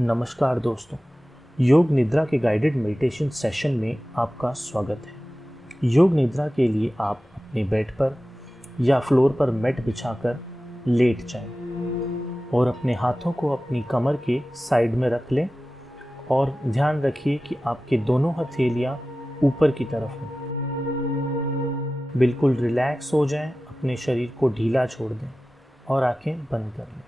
नमस्कार दोस्तों, योग निद्रा के गाइडेड मेडिटेशन सेशन में आपका स्वागत है। योग निद्रा के लिए आप अपने बेड पर या फ्लोर पर मैट बिछाकर लेट जाएं और अपने हाथों को अपनी कमर के साइड में रख लें और ध्यान रखिए कि आपके दोनों हथेलियां ऊपर की तरफ हों। बिल्कुल रिलैक्स हो जाएं, अपने शरीर को ढीला छोड़ दें और आंखें बंद कर लें।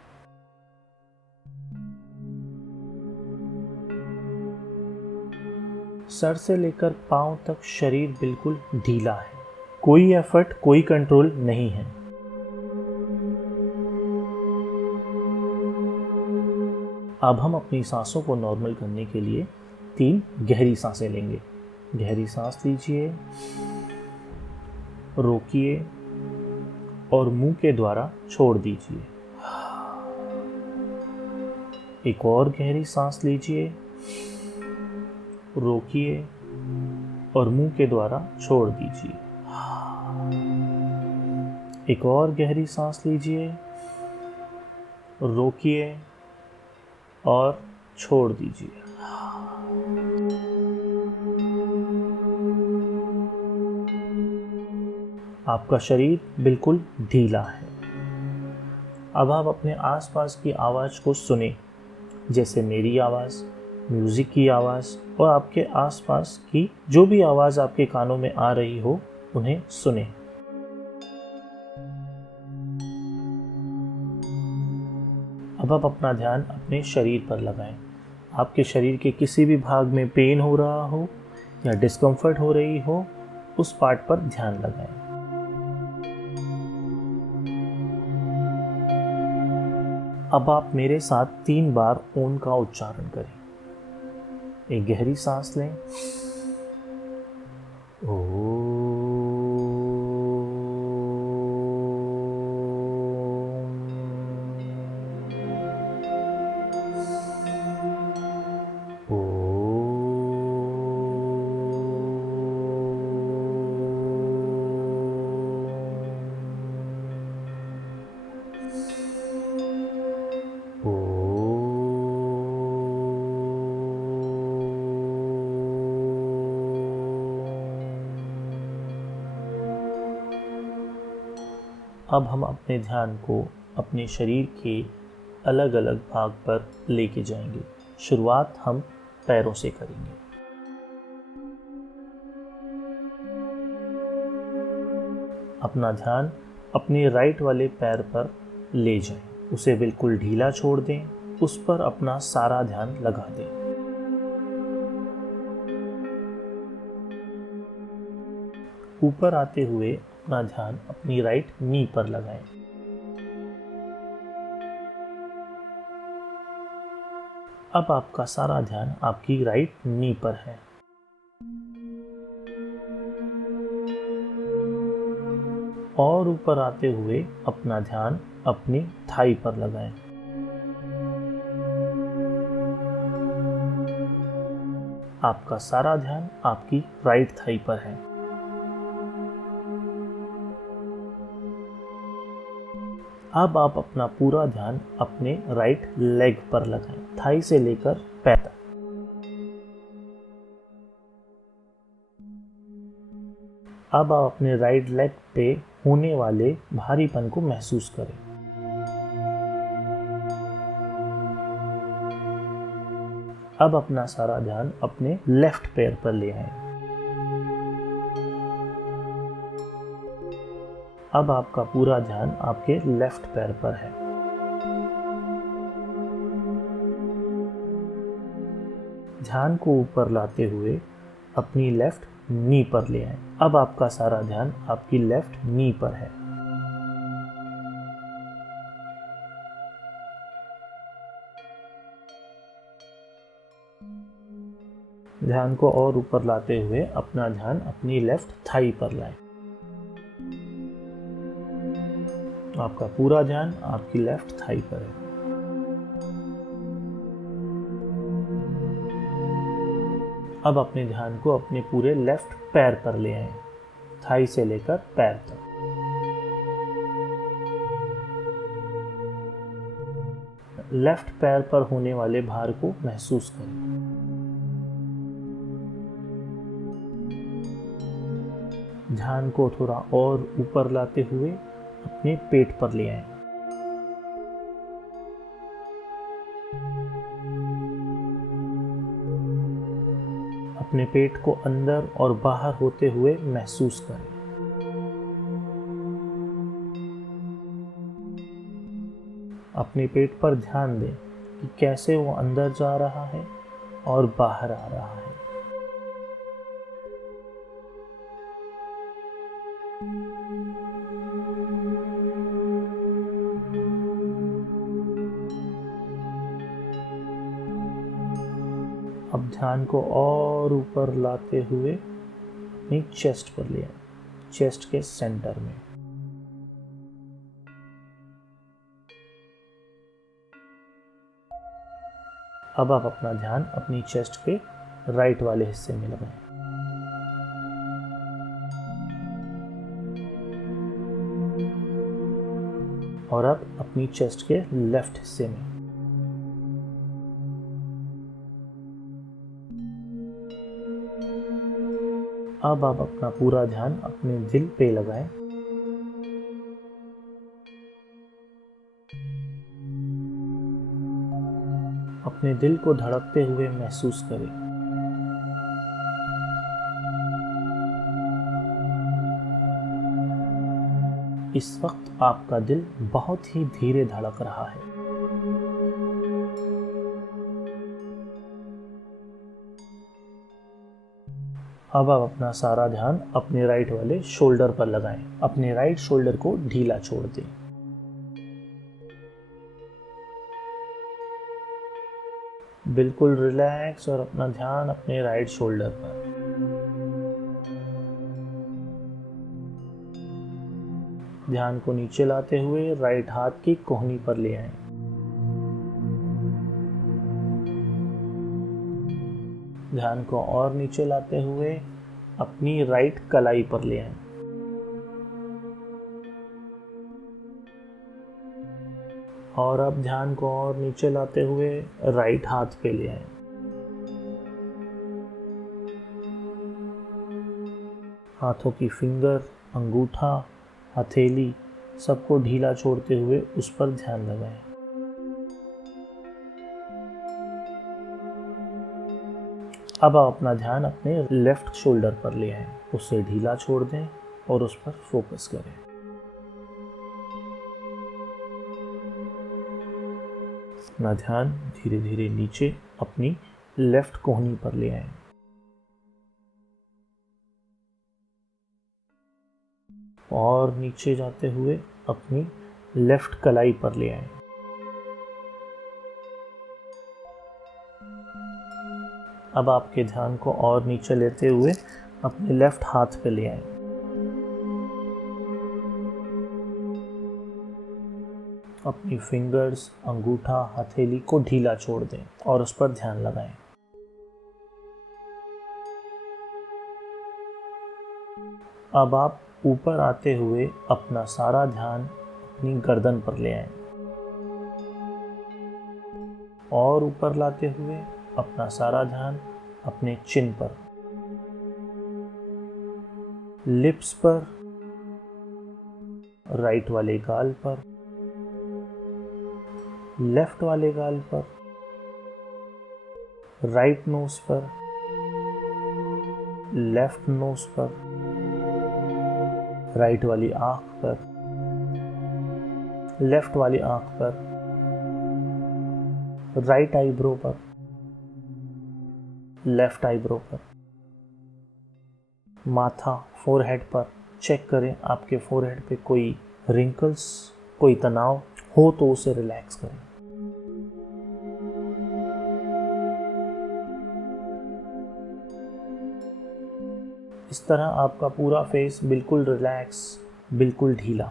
सर से लेकर पांव तक शरीर बिल्कुल ढीला है, कोई एफर्ट, कोई कंट्रोल नहीं है। अब हम अपनी सांसों को नॉर्मल करने के लिए 3 गहरी सांसें लेंगे। गहरी सांस लीजिए, रोकिए और मुंह के द्वारा छोड़ दीजिए। एक और गहरी सांस लीजिए, रोकिए और मुंह के द्वारा छोड़ दीजिए। एक और गहरी सांस लीजिए, रोकिए और छोड़ दीजिए। आपका शरीर बिल्कुल ढीला है। अब आप अपने आसपास की आवाज को सुने, जैसे मेरी आवाज, म्यूजिक की आवाज़ और आपके आसपास की जो भी आवाज़ आपके कानों में आ रही हो उन्हें सुने। अब आप अपना ध्यान अपने शरीर पर लगाएं। आपके शरीर के किसी भी भाग में पेन हो रहा हो या डिस्कम्फर्ट हो रही हो, उस पार्ट पर ध्यान लगाएं। अब आप मेरे साथ 3 बार ओम का उच्चारण करें। एक गहरी सांस लें, अब हम अपने ध्यान को अपने शरीर के अलग अलग भाग पर लेके जाएंगे। शुरुआत हम पैरों से करेंगे। अपना ध्यान अपने राइट वाले पैर पर ले जाएं, उसे बिल्कुल ढीला छोड़ दें, उस पर अपना सारा ध्यान लगा दें। ऊपर आते हुए अपना ध्यान अपनी राइट नी पर लगाएं। अब आपका सारा ध्यान आपकी राइट नी पर है। और ऊपर आते हुए अपना ध्यान अपनी थाई पर लगाएं। आपका सारा ध्यान आपकी राइट थाई पर है। अब आप अपना पूरा ध्यान अपने राइट लेग पर लगाएं, थाई से लेकर पैर तक। अब आप अपने राइट लेग पे होने वाले भारीपन को महसूस करें। अब अपना सारा ध्यान अपने लेफ्ट पैर पर ले आएं। अब आपका पूरा ध्यान आपके लेफ्ट पैर पर है। ध्यान को ऊपर लाते हुए अपनी लेफ्ट नी पर ले आएं। अब आपका सारा ध्यान आपकी लेफ्ट नी पर है। ध्यान को और ऊपर लाते हुए अपना ध्यान अपनी लेफ्ट थाई पर लाएं। आपका पूरा ध्यान आपकी लेफ्ट थाई पर है। अब अपने ध्यान को अपने पूरे लेफ्ट पैर पर ले आएं, थाई से लेकर पैर तक। लेफ्ट पैर पर होने वाले भार को महसूस करें। ध्यान को थोड़ा और ऊपर लाते हुए अपने पेट पर ले आएं। अपने पेट को अंदर और बाहर होते हुए महसूस करें। अपने पेट पर ध्यान दें कि कैसे वो अंदर जा रहा है और बाहर आ रहा है। अब ध्यान को और ऊपर लाते हुए अपनी चेस्ट पर ले आए, चेस्ट के सेंटर में। अब आप अपना ध्यान अपनी चेस्ट के राइट वाले हिस्से में लगाएं। और अब अपनी चेस्ट के लेफ्ट हिस्से में। अब आप अपना पूरा ध्यान अपने दिल पे लगाएं। अपने दिल को धड़कते हुए महसूस करें। इस वक्त आपका दिल बहुत ही धीरे धड़क रहा है। अब आप अपना सारा ध्यान अपने राइट वाले शोल्डर पर लगाएं। अपने राइट शोल्डर को ढीला छोड़ दें। बिल्कुल रिलैक्स और अपना ध्यान अपने राइट शोल्डर पर। ध्यान को नीचे लाते हुए राइट हाथ की कोहनी पर ले आएं। ध्यान को और नीचे लाते हुए अपनी राइट कलाई पर ले आएं। और अब ध्यान को और नीचे लाते हुए राइट हाथ पे ले आएं। हाथों की फिंगर, अंगूठा, हथेली सबको ढीला छोड़ते हुए उस पर ध्यान लगाएं। अब आप अपना ध्यान अपने लेफ्ट शोल्डर पर ले आएं। उसे ढीला छोड़ दें और उस पर फोकस करें। अपना ध्यान धीरे धीरे नीचे अपनी लेफ्ट कोहनी पर ले आएं। और नीचे जाते हुए अपनी लेफ्ट कलाई पर ले आएं। अब आपके ध्यान को और नीचे लेते हुए अपने लेफ्ट हाथ पे ले आएं। अपनी फिंगर्स, अंगूठा, हथेली को ढीला छोड़ दें और उस पर ध्यान लगाएं। अब आप ऊपर आते हुए अपना सारा ध्यान अपनी गर्दन पर ले आएं। और ऊपर लाते हुए अपना सारा ध्यान अपने चिन पर, लिप्स पर, राइट वाले गाल पर, लेफ्ट वाले गाल पर, राइट नोज पर, लेफ्ट नोज पर, राइट वाली आंख पर, लेफ्ट वाली आंख पर, राइट आईब्रो पर, लेफ्ट आईब्रो पर, माथा, फोरहेड पर चेक करें आपके फोरहेड पे कोई रिंकल्स, कोई तनाव हो तो उसे रिलैक्स करें। इस तरह आपका पूरा फेस बिल्कुल रिलैक्स, बिल्कुल ढीला।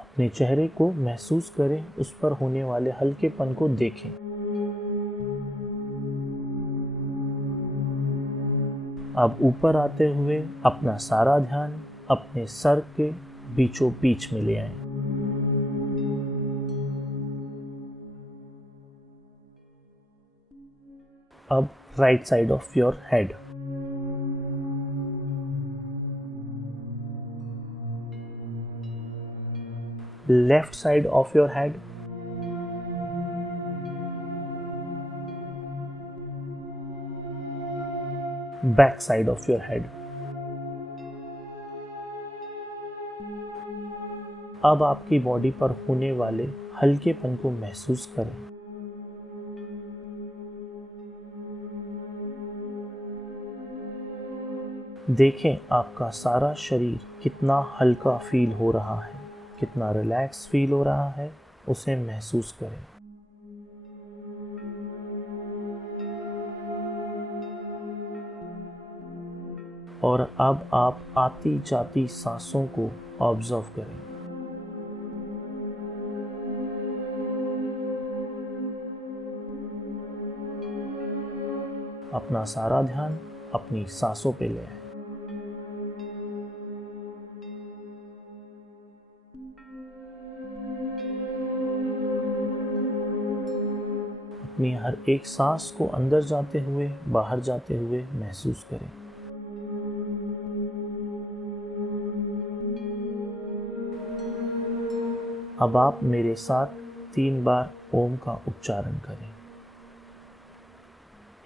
अपने चेहरे को महसूस करें, उस पर होने वाले हल्केपन को देखें। अब ऊपर आते हुए अपना सारा ध्यान अपने सर के बीचों बीच में ले आएं। अब right side of your head. Left side of your head. Back side of your head. अब आपकी बॉडी पर होने वाले हल्केपन को महसूस करें। देखें आपका सारा शरीर कितना हल्का फील हो रहा है, कितना रिलैक्स फील हो रहा है, उसे महसूस करें। और अब आप आती जाती सांसों को ऑब्जर्व करें। अपना सारा ध्यान अपनी सांसों पे ले आए। अपनी हर एक सांस को अंदर जाते हुए बाहर जाते हुए महसूस करें। अब आप मेरे साथ 3 बार ओम का उच्चारण करें।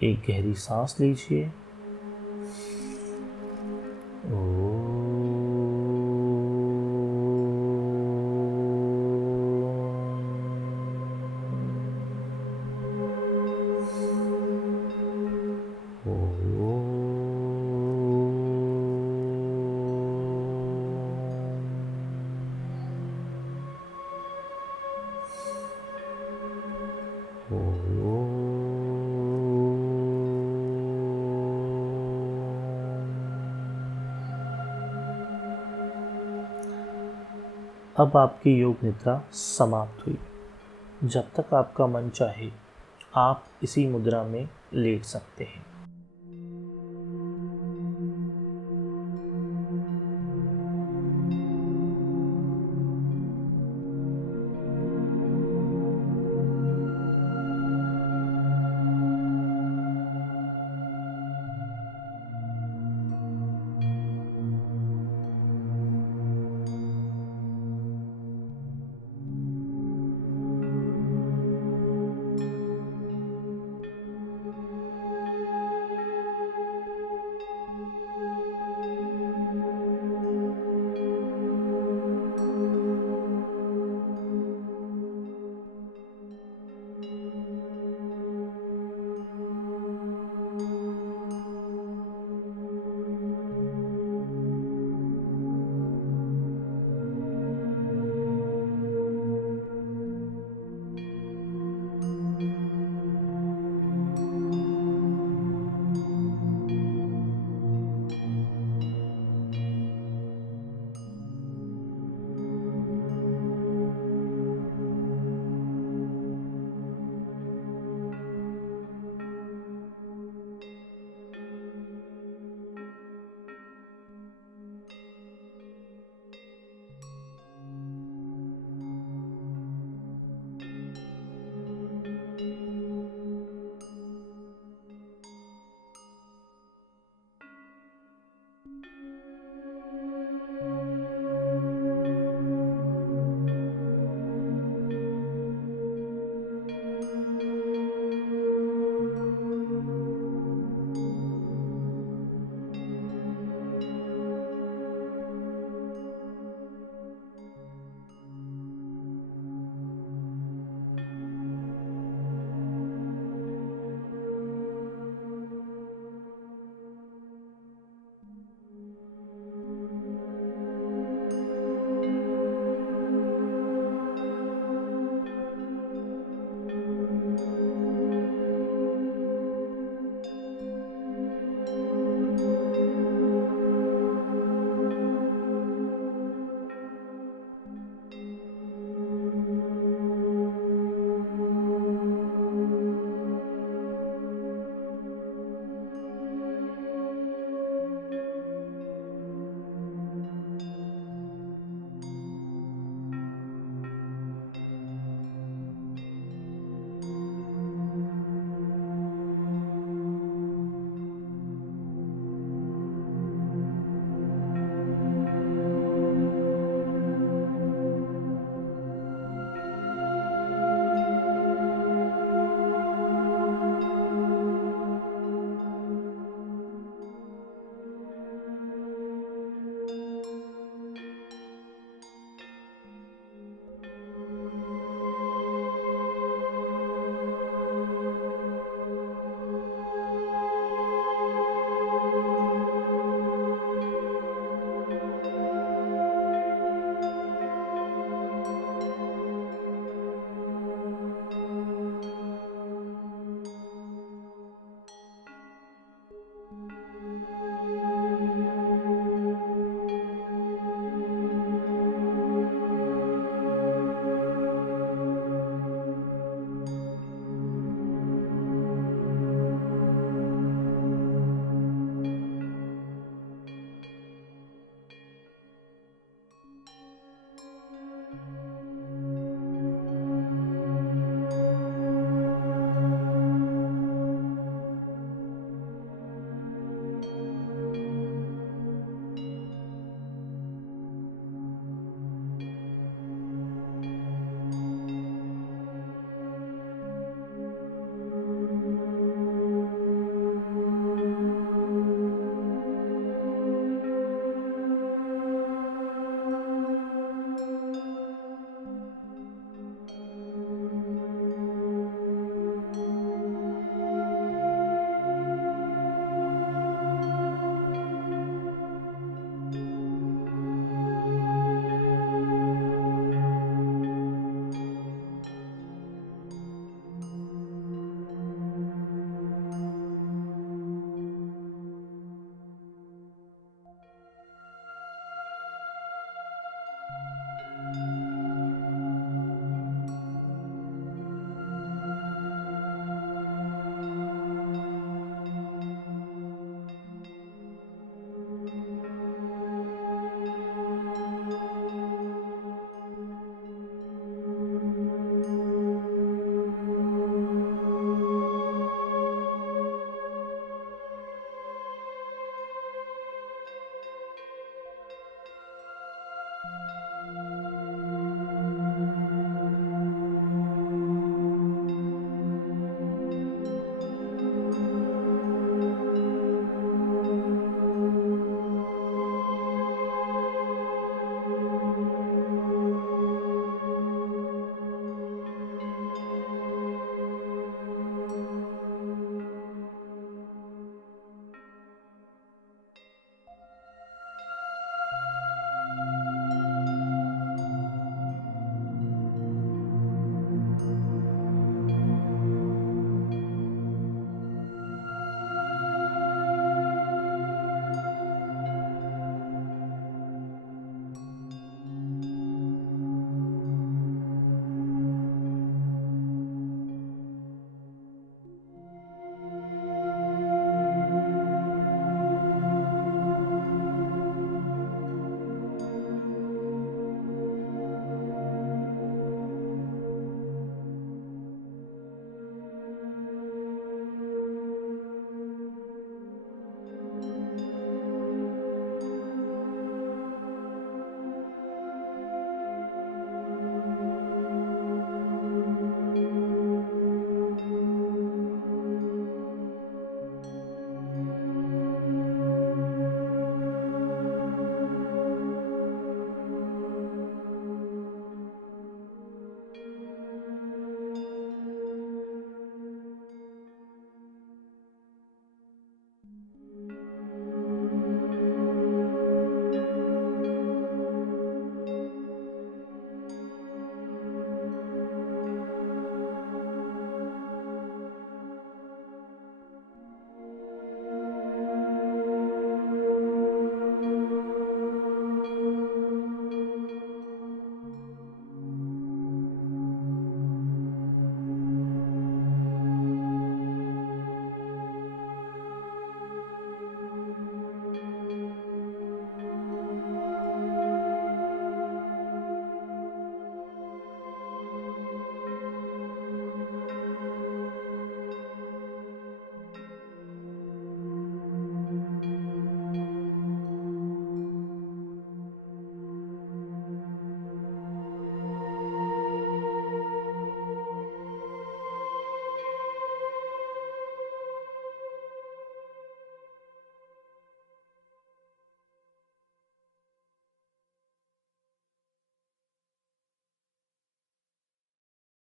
एक गहरी सांस लीजिए। अब आपकी योग निद्रा समाप्त हुई। जब तक आपका मन चाहे आप इसी मुद्रा में लेट सकते हैं।